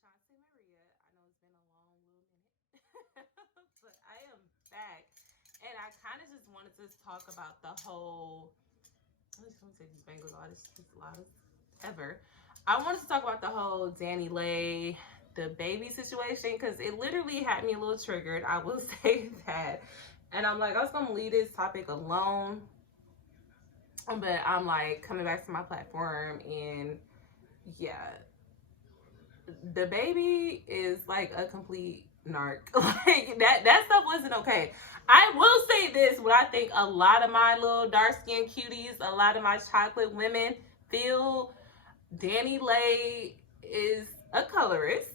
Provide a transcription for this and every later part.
Shante Maria. I know it's been a long little minute, but I am back. And I kind of just wanted to talk about the whole. I just want to say these Bengals artists is loudest ever. I wanted to talk about the whole Dani Leigh, DaBaby situation, because it literally had me a little triggered. I will say that. And I'm like, I was going to leave this topic alone. But I'm like coming back to my platform, and yeah, DaBaby is like a complete narc. Like that stuff wasn't okay. I will say this: what I think a lot of my little dark skinned cuties, a lot of my chocolate women feel, Dani Leigh is a colorist,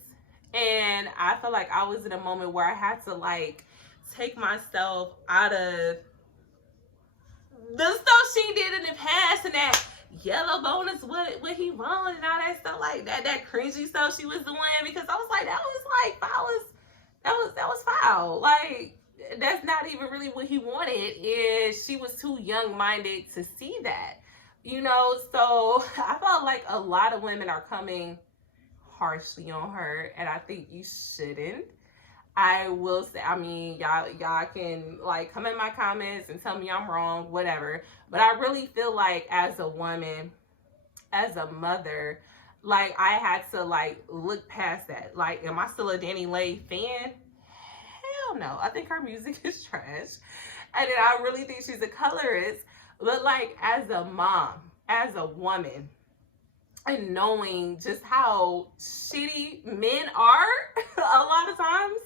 and I feel like I was in a moment where I had to like take myself out of the stuff she did in the past and that yellow bonus what he won and all that stuff like that cringy stuff she was doing, because I was like, that was like foul. That was foul. Like, that's not even really what he wanted, and she was too young minded to see that, you know. So I felt like a lot of women are coming harshly on her, and I think you shouldn't. I will say, I mean, y'all can like come in my comments and tell me I'm wrong, whatever. But I really feel like as a woman, as a mother, like I had to like look past that. Like, am I still a Dani Leigh fan? Hell no. I think her music is trash. And then I really think she's a colorist. But like as a mom, as a woman, and knowing just how shitty men are a lot of times,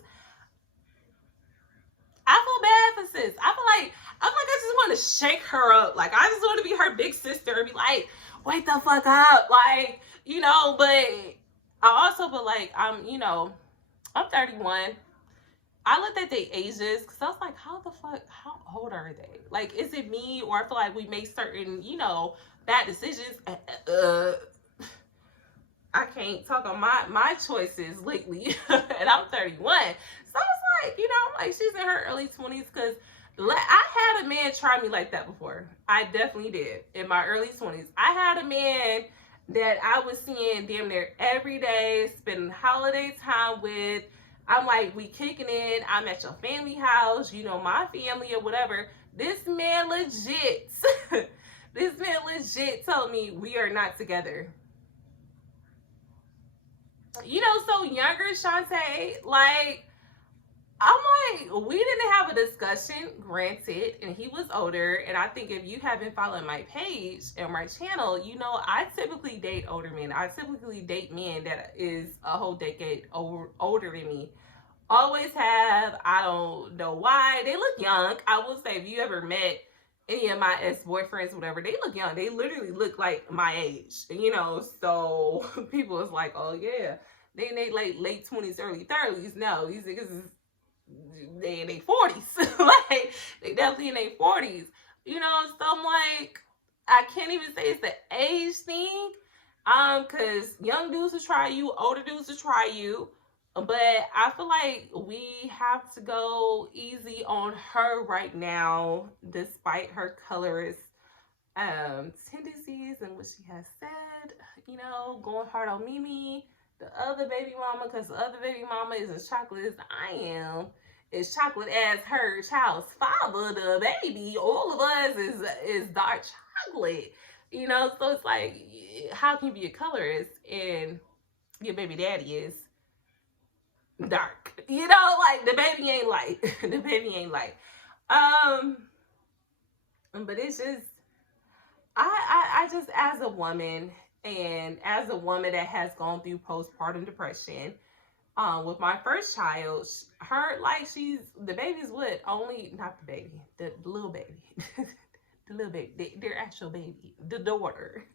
I feel bad for sis. I feel like I just want to shake her up. Like, I just want to be her big sister and be like, wake the fuck up. Like, you know, but I also feel like I'm 31. I looked at their ages because I was like, how old are they? Like, is it me, or I feel like we make certain, bad decisions? I can't talk on my choices lately, and I'm 31. So I was like, I'm like, she's in her early 20s, because I had a man try me like that before. I definitely did. In my early 20s, I had a man that I was seeing damn near every day, spending holiday time with. I'm like, we kicking in. I'm at your family house, my family or whatever. This man legit, told me we are not together. So younger Shantae, like, I'm like, we didn't have a discussion, granted, and he was older. And I think if you haven't followed my page and my channel, I typically date older men. I typically date men that is a whole decade older than me. Always have. I don't know why. They look young. I will say, if you ever met any of my ex-boyfriends, whatever, they look young. They literally look like my age, so people is like, oh yeah, they in their late 20s, early 30s. No, these niggas they in their 40s. Like, they definitely in their 40s. So I'm like, I can't even say it's the age thing. Cause young dudes will try you, older dudes will try you. But I feel like we have to go easy on her right now, despite her colorist tendencies and what she has said. Going hard on Mimi, the other baby mama, because the other baby mama is as chocolate as I am, as chocolate as her child's father, the baby. All of us is dark chocolate. So it's like, how can you be a colorist and your baby daddy is dark? Like, the baby ain't light. The baby ain't light. But it's just, I just, as a woman, and as a woman that has gone through postpartum depression, with my first child, her, like, the baby's what? Only, not the baby, the little baby. The little baby, their actual baby, the daughter.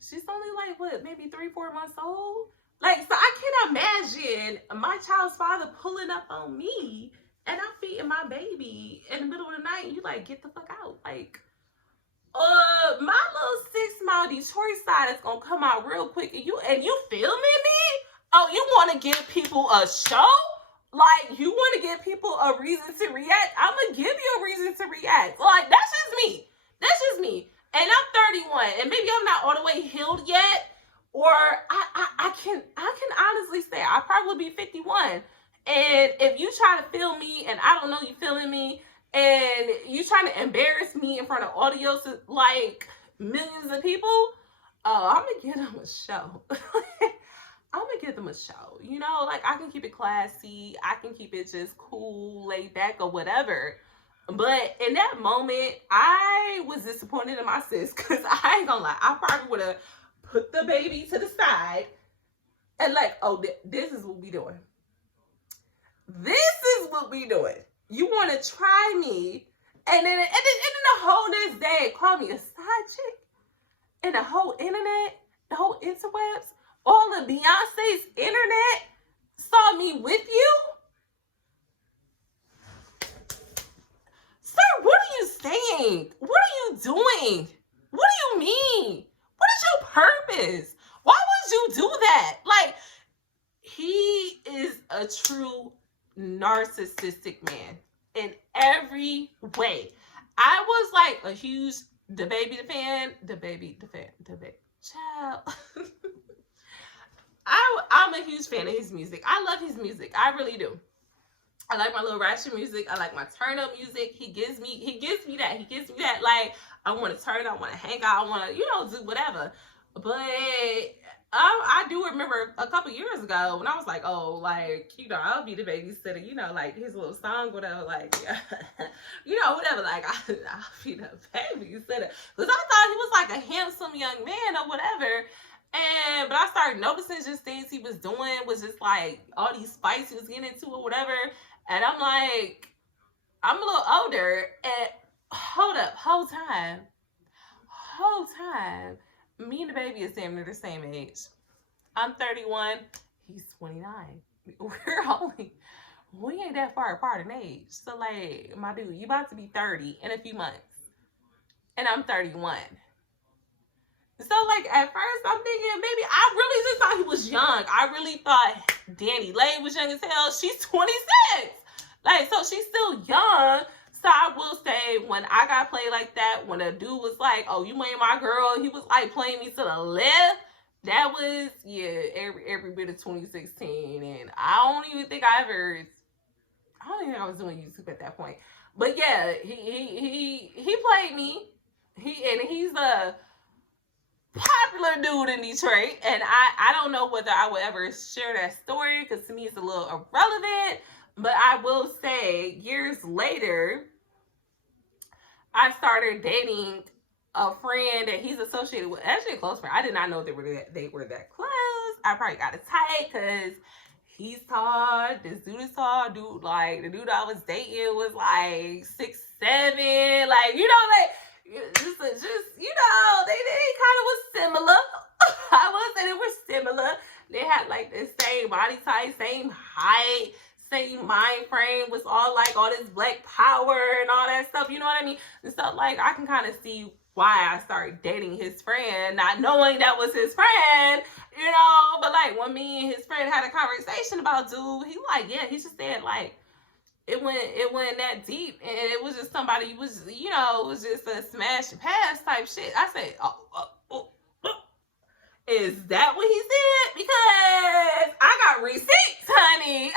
She's only like, what, maybe 3-4 months old? Like, so I can't imagine my child's father pulling up on me and I'm feeding my baby in the middle of the night and you like, get the fuck out. Like, my little 6-mile Detroit side is gonna come out real quick, and you filming me? Oh, you wanna give people a show? Like, you wanna give people a reason to react? I'm gonna give you a reason to react. Like, that's just me. And I'm 31, and maybe I'm not all the way healed yet, or I can honestly say I'll probably be 51. And if you try to feel me and I don't know you feeling me, and you trying to embarrass me in front of audios like millions of people, I'm gonna give them a show. I'm gonna give them a show. You know, like I can keep it classy, I can keep it just cool, laid back, or whatever. But in that moment, I was disappointed in my sis because I ain't gonna lie, I probably would have put the baby to the side and like, oh, this is what we doing. This is what we doing. You want to try me, and then the whole next day call me a side chick, and the whole internet, the whole interwebs, all of Beyonce's internet saw me with you. Sir, what are you saying? What are you doing? What do you mean? What is your purpose? Why would you do that? Like, he is a true narcissistic man in every way. I was like a huge DaBaby fan. Child. I'm a huge fan of his music. I love his music. I really do. I like my little ratchet music. I like my turn up music. He gives me that. He gives me that, like, I want to turn, I want to hang out, I want to, do whatever. But I do remember a couple years ago when I was like, oh, like, I'll be the babysitter, like his little song, whatever, like, whatever, like, I'll be the babysitter. Because I thought he was like a handsome young man or whatever. But I started noticing just things he was doing was just like all these fights he was getting into or whatever. And I'm like, I'm a little older, and hold up, whole time, me and the baby is damn near the same age. I'm 31, he's 29. We ain't that far apart in age. So like, my dude, you about to be 30 in a few months, and I'm 31. So like, at first I'm thinking, maybe I really just thought he was young. I really thought Dani, Leigh was young as hell. She's 26. Like, so she's still young. So I will say, when I got played like that, when a dude was like, oh, you ain't my girl, he was like playing me to the left. That was, every bit of 2016. And I don't even think I was doing YouTube at that point. But yeah, he played me. He's a popular dude in Detroit, and I don't know whether I would ever share that story because to me it's a little irrelevant. But I will say, years later, I started dating a friend that he's associated with, actually a close friend. I did not know they were that close. I probably got it tight because he's tall. This dude is tall. Dude, like the dude I was dating was like 6'7", like just they kind of was similar. I would say they were similar. They had like the same body type, same height, same mind frame, was all like all this black power and all that stuff, you know what I mean? And so like I can kind of see why I started dating his friend, not knowing that was his friend, but like when me and his friend had a conversation about dude, he like, yeah, he just said like it went that deep, and it was just somebody, it was just a smash and pass type shit. I said, is that what he said? Because I got receipts, honey.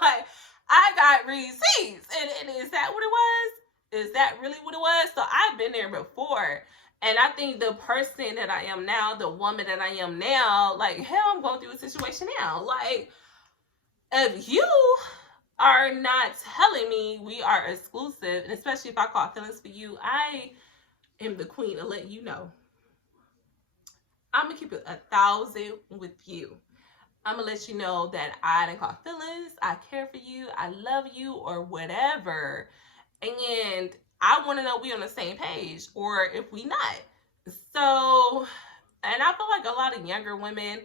Like, I got receipts. And is that what it was? Is that really what it was? So I've been there before. And I think the person that I am now, the woman that I am now, like, hell, I'm going through a situation now. Like, if you are not telling me we are exclusive, and especially if I caught feelings for you, I am the queen of letting you know. I'm going to keep it 1,000 with you. I'm going to let you know that I didn't caught feelings, I care for you, I love you, or whatever. And I want to know we on the same page, or if we not. So, and I feel like a lot of younger women,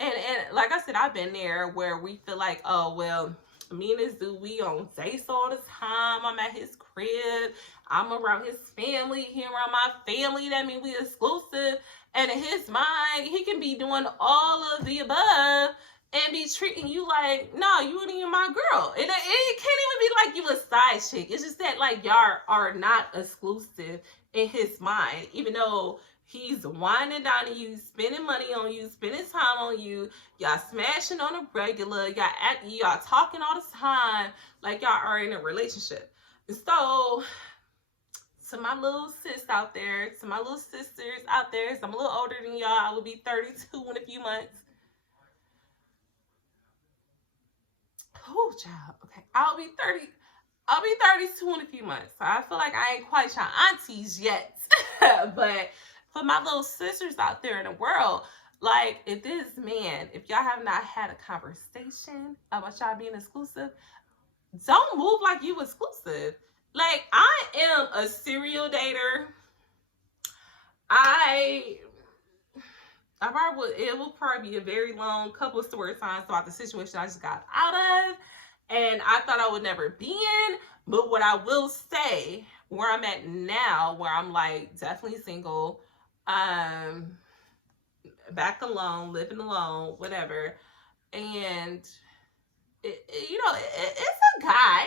and like I said, I've been there where we feel like, oh, well, me and this dude, we on dates all the time. I'm at his crib. I'm around his family. He around my family. That means we exclusive. And in his mind, he can be doing all of the above and be treating you like, no, you ain't even my girl. And it can't even be like you a side chick. It's just that like y'all are not exclusive in his mind, even though He's whining down on you, spending money on you, spending time on you. Y'all smashing on a regular. Y'all talking all the time like y'all are in a relationship. So, to my little sis out there, to my little sisters out there, so I'm a little older than y'all. I will be 32 in a few months. Oh, child. Okay, I'll be 32 in a few months. So I feel like I ain't quite your aunties yet. But for my little sisters out there in the world, like, if y'all have not had a conversation about y'all being exclusive, don't move like you exclusive. Like, I am a serial dater. It will probably be a very long couple of story times about the situation I just got out of, and I thought I would never be in. But what I will say, where I'm at now, where I'm like definitely single, back alone, living alone, whatever, and it's a guy,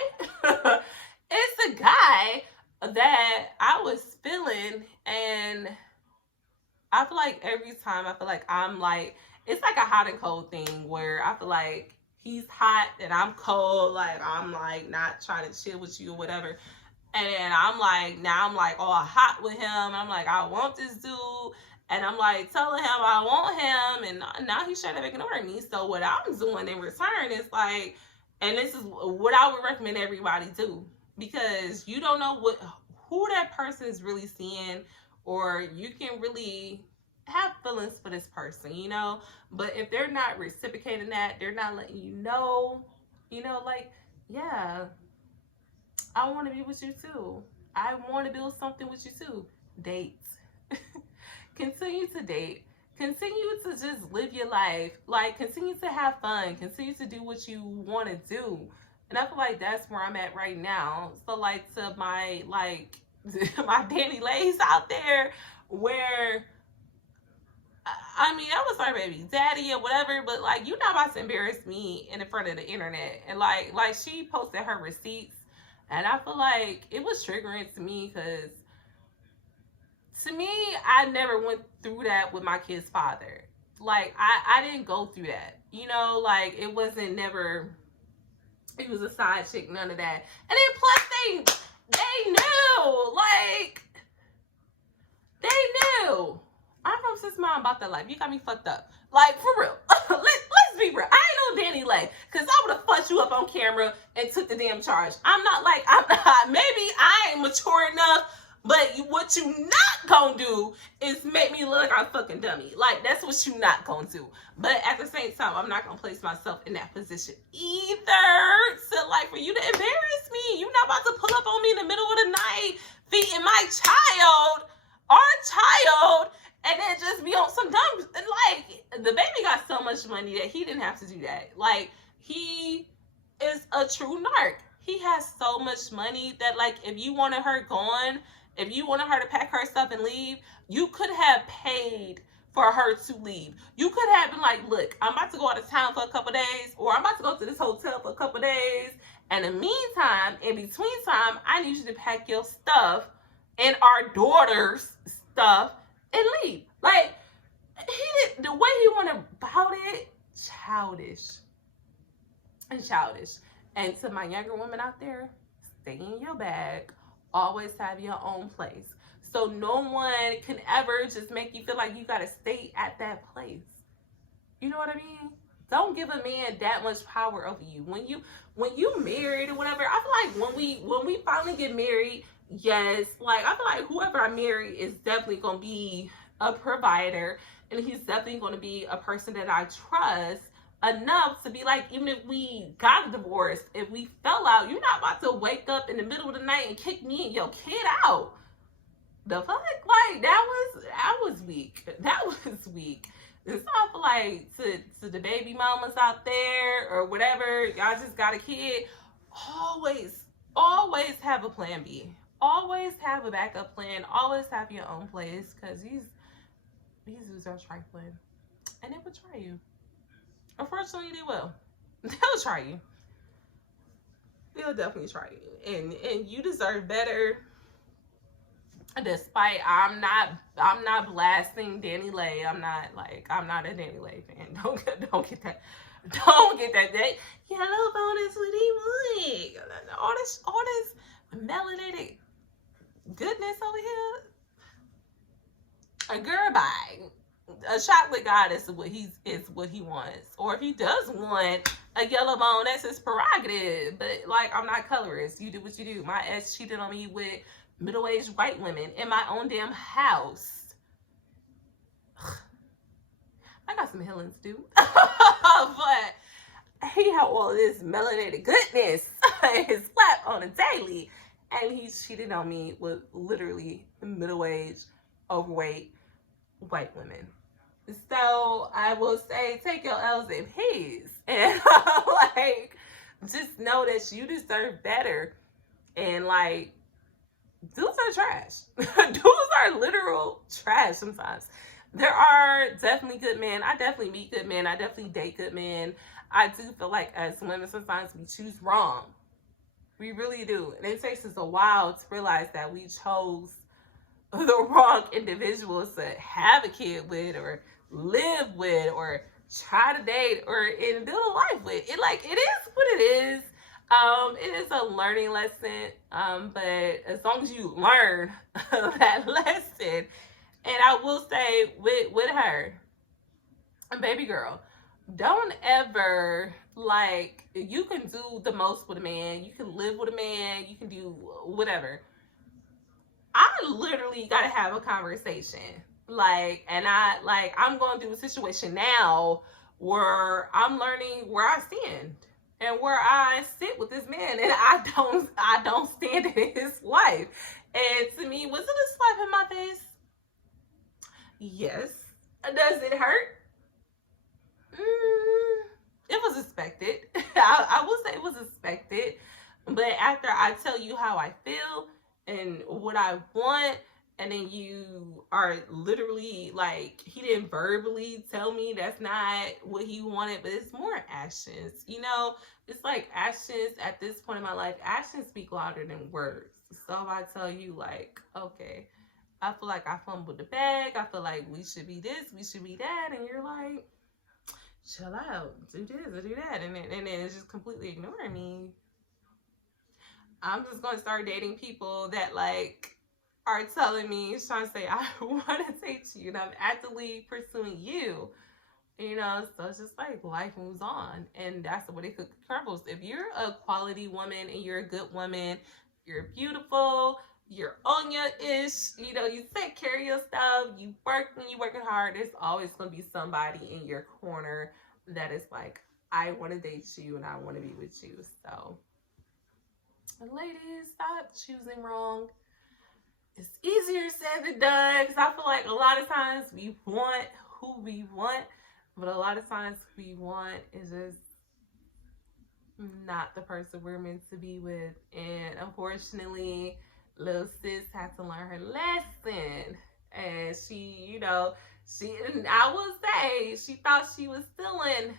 it's a guy that I was feeling, and I feel like every time I feel like I'm like, it's like a hot and cold thing where I feel like he's hot and I'm cold, like I'm like not trying to chill with you or whatever. And then now I'm like all hot with him. I'm like, I want this dude. And I'm like telling him I want him. And now he's trying to ignore me. So what I'm doing in return is like, and this is what I would recommend everybody do. Because you don't know who that person is really seeing, or you can really have feelings for this person, but if they're not reciprocating that, they're not letting you know, like, yeah, I want to be with you too, I want to build something with you too. Date. Continue to date, continue to just live your life, like continue to have fun, continue to do what you want to do. And I feel like that's where I'm at right now. So like, to my my Dani Leighs out there, where I mean, I was our baby daddy or whatever, but like, you're not about to embarrass me in front of the internet. And like she posted her receipts, and I feel like it was triggering to me, because to me, I never went through that with my kid's father. Like, I didn't go through that, like it wasn't never, he was a side chick, none of that. And then plus they knew, like, they knew. I'm from sis mom about that life. You got me fucked up. Like, for real. Let's be real. I ain't no Dani Leigh, because I would have fucked you up on camera and took the damn charge. I'm not, maybe I ain't mature enough, but what you not gonna do is make me look like I'm fucking dummy. Like, that's what you not gonna do. But at the same time, I'm not gonna place myself in that position either. So, like, for you to embarrass me, you're not about to pull up on me in the middle of the night, feeding my child, our child, and then just be on some dumb, like, DaBaby got so much money that he didn't have to do that. Like, he is a true narc. He has so much money that, like, if you wanted her gone, if you wanted her to pack her stuff and leave, you could have paid for her to leave. You could have been like, look, I'm about to go out of town for a couple days, or I'm about to go to this hotel for a couple days, and in the meantime, in between time, I need you to pack your stuff and our daughter's stuff and leave. Like, the way he went about it, childish. And to my younger women out there, stay in your bag. Always have your own place. So no one can ever just make you feel like you gotta stay at that place. You know what I mean? Don't give a man that much power over you. When you married or whatever, I feel like when we finally get married, yes, like, I feel like whoever I marry is definitely gonna be a provider, and he's definitely gonna be a person that I trust enough to be like, even if we got divorced, if we fell out, you're not about to wake up in the middle of the night and kick me and your kid out. The fuck? Like, that was weak. That was weak. It's not for, like, to the baby mamas out there or whatever, y'all just got a kid, always have a plan B. Always have a backup plan. Always have your own place, because these dudes are trifling, and they will try you. Unfortunately, they will. They'll try you. They'll definitely try you. And you deserve better. Despite I'm not blasting Dani Leigh. I'm not a Dani Leigh fan. Don't get that. Yellow bone is what he want. All this melanated goodness over here. A girl bye. A chocolate god is what he wants. Or if he does want a yellow bone, that's his prerogative. But like, I'm not colorist. You do what you do. My ex cheated on me with middle-aged white women in my own damn house. I got some healing to do. But he had all this melanated goodness in his lap on a daily. And he cheated on me with literally middle-aged, overweight white women. So I will say, take your L's in peace. And like, just know that you deserve better. And like, dudes are trash. Dudes are literal trash sometimes. There are definitely good men. I definitely meet good men. I definitely date good men. I do feel like as women, sometimes we choose wrong. We really do. And it takes us a while to realize that we chose the wrong individuals to have a kid with, or live with, or try to date, or build a life with. It is what it is. It is a learning lesson. But as long as you learn that lesson, and I will say with her, baby girl, don't ever, like, you can do the most with a man, you can live with a man, you can do whatever. I literally gotta have a conversation. I'm going through a situation now where I'm learning where I stand and where I sit with this man, and I don't stand in his life. And to me, was it a slap in my face? Yes. Does it hurt? It was expected. I will say it was expected. But after I tell you how I feel and what I want, and then you are literally like, he didn't verbally tell me that's not what he wanted, but it's more actions. You know, it's like actions at this point in my life. Actions speak louder than words. So if I tell you, like, okay, I feel like I fumbled the bag, I feel like we should be this, we should be that, and you're like, chill out, do this or do that, and then it's just completely ignoring me. I'm just going to start dating people that like are telling me, trying to say, I want to date you, and I'm actively pursuing you. You know, so it's just like life moves on, and that's the way they cook crumbles. If you're a quality woman and you're a good woman, you're beautiful, you're on your ish, you know, you take care of your stuff, you work when you're working hard, there's always going to be somebody in your corner that is like, I want to date you and I want to be with you. So, ladies, stop choosing wrong. It's easier said than done, because I feel like a lot of times we want who we want, but a lot of times we want is just not the person we're meant to be with. And unfortunately, little sis had to learn her lesson. And she, you know, I will say, she thought she was stealing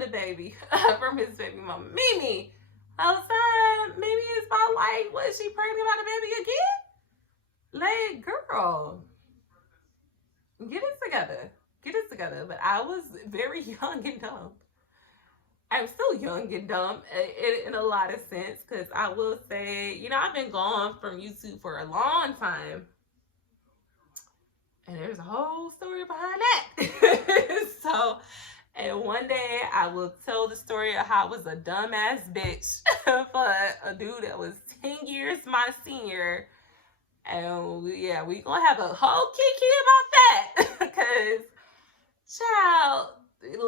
the baby from his baby mama, Mimi. Whole time, Mimi is about like, was she pregnant about a baby again? Like, girl, get it together. But I was very young and dumb. I'm still young and dumb in a lot of sense, because I will say, you know, I've been gone from YouTube for a long time. And there's a whole story behind that. So, and one day I will tell the story of how I was a dumbass bitch for a dude that was 10 years my senior. And yeah, we gonna have a whole kiki about that. Because, child,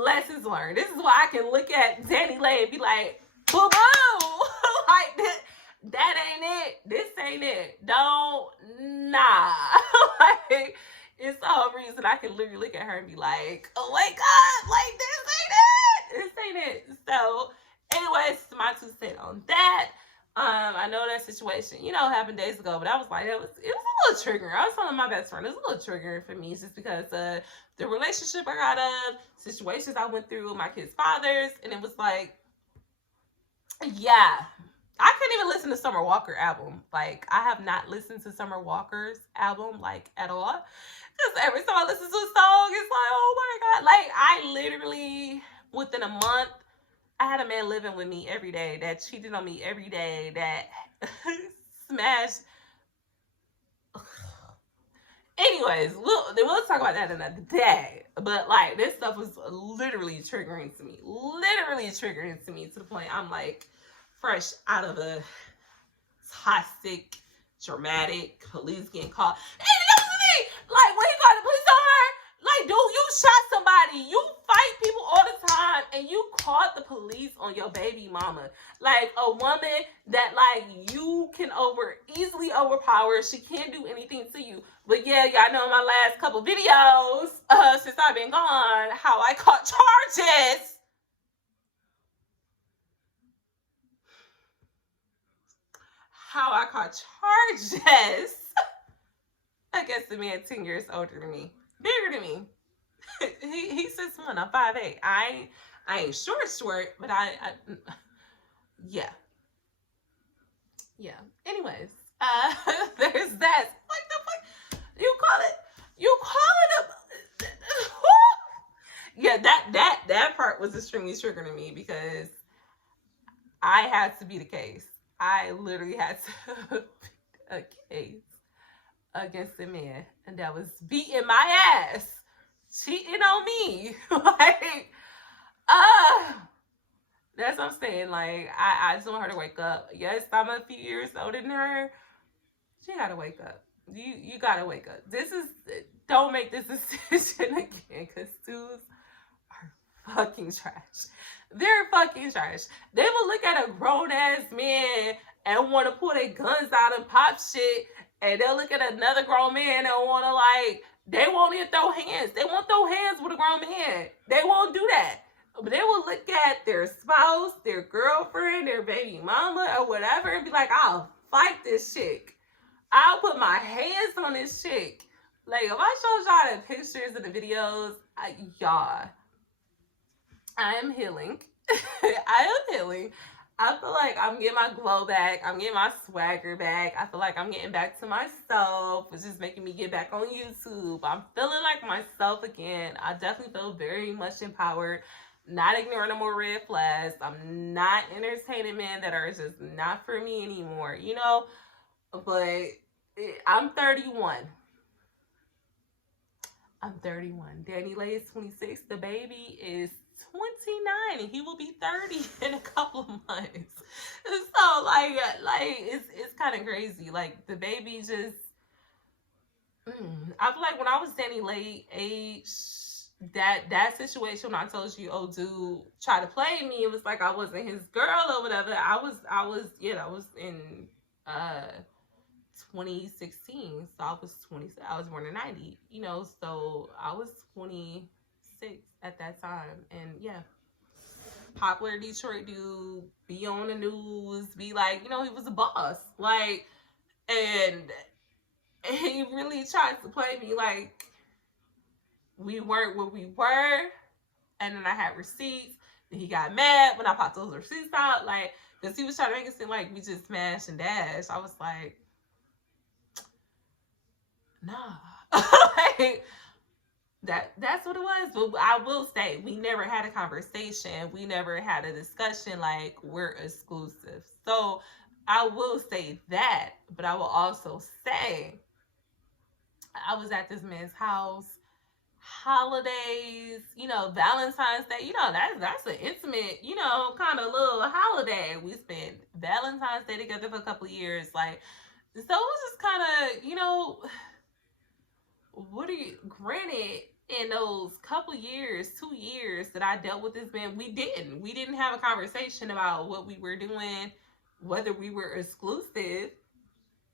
lessons learned. This is why I can look at Dani Leigh and be like, boo boo. Like, that ain't it. This ain't it. Nah. Like, it's the whole reason I can literally look at her and be like, oh my God, like, this ain't it. So, anyways, my 2 cents on that. I know that situation, you know, happened days ago, but I was like, it was a little triggering. I was telling my best friend, it was a little triggering for me, just because the relationship I got of, situations I went through with my kids' fathers, and it was like, yeah, I couldn't even listen to Summer Walker album. Like, I have not listened to Summer Walker's album, like, at all. Because every time I listen to a song, it's like, oh my God. Like, I literally, within a month, I had a man living with me every day that cheated on me every day, that smashed. Anyways, we'll talk about that another day. But like, this stuff was literally triggering to me. Literally triggering to me to the point I'm like fresh out of a toxic, dramatic police getting called. And that's the thing. Like, when he called the police on her, like, dude, you shot somebody. You fight people all the time, and you called the police on your baby mama. Like, a woman that, like, you can easily overpower. She can't do anything to you. But yeah, y'all know in my last couple videos, since I've been gone, how I caught charges. How I caught charges against a man 10 years older than me. Bigger than me. He's 6'1", I'm 5'8". I ain't short, but yeah. Yeah. Anyways, there's that. Like, the fuck? You call it yeah, that part was extremely triggering to me because I had to be the case. I literally had to be a case against a man and that was beating my ass, cheating on me. Like, that's what I'm saying. Like, I just want her to wake up. Yes, I'm a few years older than her. She gotta wake up. You gotta wake up. Don't make this decision again, because dudes are fucking trash. They're fucking trash. They will look at a grown-ass man and want to pull their guns out and pop shit, and they'll look at another grown man and want to, like, they won't even throw hands. They won't throw hands with a grown man. They won't do that. But they will look at their spouse, their girlfriend, their baby mama, or whatever, and be like, I'll fight this chick. I'll put my hands on this chick. Like, if I showed y'all the pictures and the videos, y'all, I am healing. I am healing. I feel like I'm getting my glow back. I'm getting my swagger back. I feel like I'm getting back to myself, which is making me get back on YouTube. I'm feeling like myself again. I definitely feel very much empowered. Not ignoring no more red flags. I'm not entertaining men that are just not for me anymore, you know? But I'm 31. I'm 31. Dani Leigh is 26. DaBaby is 29, and he will be 30 in a couple of months. So like it's kind of crazy. Like, DaBaby just I feel like when I was Dani Leigh age, that situation when I told you, oh, dude tried to play me, it was like I wasn't his girl or whatever. I was in 2016, so I was 20. I was born in 90, you know, so I was 26 at that time. And yeah, popular Detroit dude, be on the news, be like, you know, he was a boss, like, and he really tried to play me like we weren't what we were. And then I had receipts, and he got mad when I popped those receipts out, like, because he was trying to make it seem like we just smashed and dashed. I was like, nah. Like, that's what it was. But I will say, we never had a conversation. We never had a discussion like we're exclusive. So I will say that. But I will also say, I was at this man's house, holidays, you know, Valentine's Day, you know, that's an intimate, you know, kind of little holiday. We spent Valentine's Day together for a couple of years. Like, so it was just kind of, you know, granted, in those couple years, 2 years that I dealt with this man, we didn't have a conversation about what we were doing, whether we were exclusive.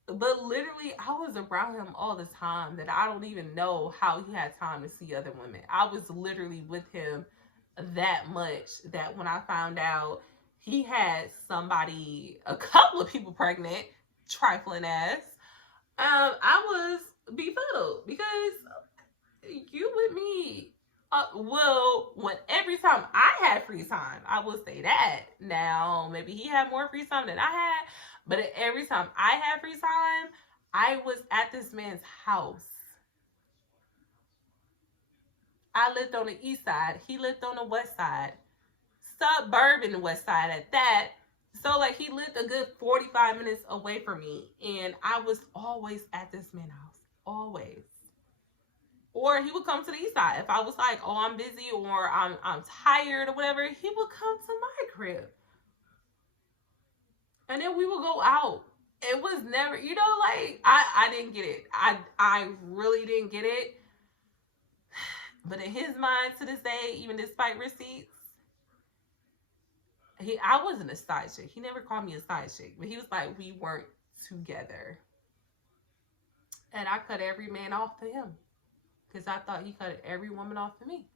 But literally, I was around him all the time that I don't even know how he had time to see other women. I was literally with him that much that when I found out he had a couple of people pregnant, trifling ass, I was befuddled, because you with me Well, when every time I had free time, I will say that. Now, maybe he had more free time than I had, but every time I had free time, I was at this man's house. I lived on the east side. He lived on the west side, suburban west side at that. So, like, he lived a good 45 minutes away from me, and I was always at this man's house, always. Or he would come to the east side. If I was like, oh, I'm busy or I'm tired or whatever, he would come to my crib. And then we would go out. It was never, like I didn't get it. I really didn't get it. But in his mind to this day, even despite receipts, I wasn't a side chick. He never called me a side chick. But he was like, we weren't together. And I cut every man off to him. Because I thought he cut every woman off to me.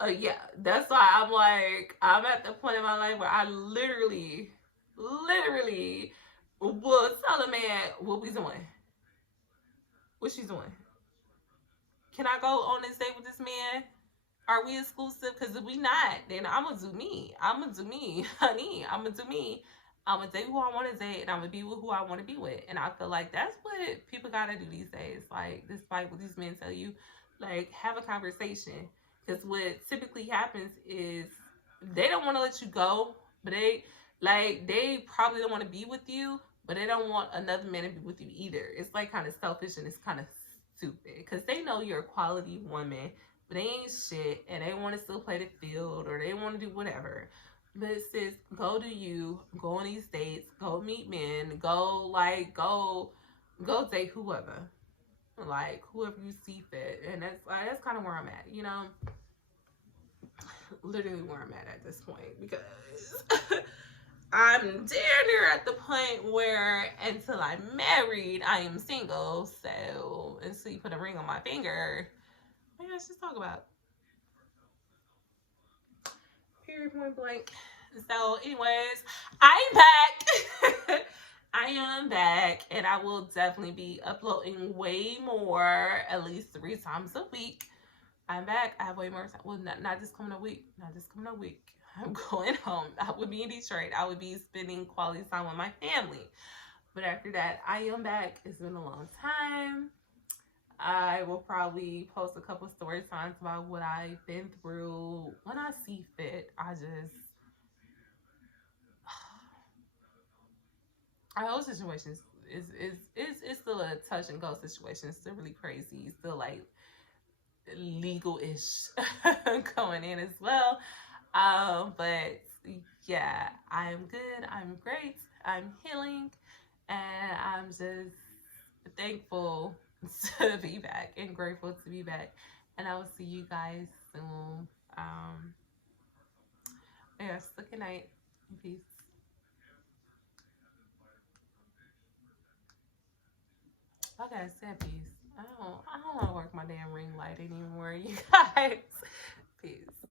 Yeah, that's why I'm like, I'm at the point in my life where I literally will tell a man what we doing. What she's doing. Can I go on this date with this man? Are we exclusive? Because if we not, then I'm going to do me. I'm going to do me, honey. I'm going to do me. I'm going to date who I want to date, and I'm going to be with who I want to be with. And I feel like that's what people got to do these days. Like, despite what these men tell you, like, have a conversation. Because what typically happens is they don't want to let you go, but they probably don't want to be with you, but they don't want another man to be with you either. It's like kind of selfish and it's kind of stupid. Because they know you're a quality woman, but they ain't shit, and they want to still play the field, or they want to do whatever. But it says, go do you, go on these dates, go meet men, go date whoever. Like, whoever you see fit. And that's kind of where I'm at, literally where I'm at this point. Because I'm damn near at the point where until I'm married, I am single. So, until you put a ring on my finger, maybe let's just talk about period, point blank. So, anyways, I'm back. I am back, and I will definitely be uploading way more, at least 3 times a week. I'm back. I have way more time. Well, not this coming a week. Not this coming a week. I'm going home. I would be in Detroit. I would be spending quality time with my family. But after that, I am back. It's been a long time. I will probably post a couple story times about what I've been through when I see fit. Our whole situation is still a touch and go situation. It's still really crazy. It's still like legal-ish going in as well. But yeah, I'm good. I'm great. I'm healing, and I'm just thankful to be back and grateful to be back. And I will see you guys soon. Yeah, so good night. Peace. Okay, I said peace. I don't want to work my damn ring light anymore, you guys.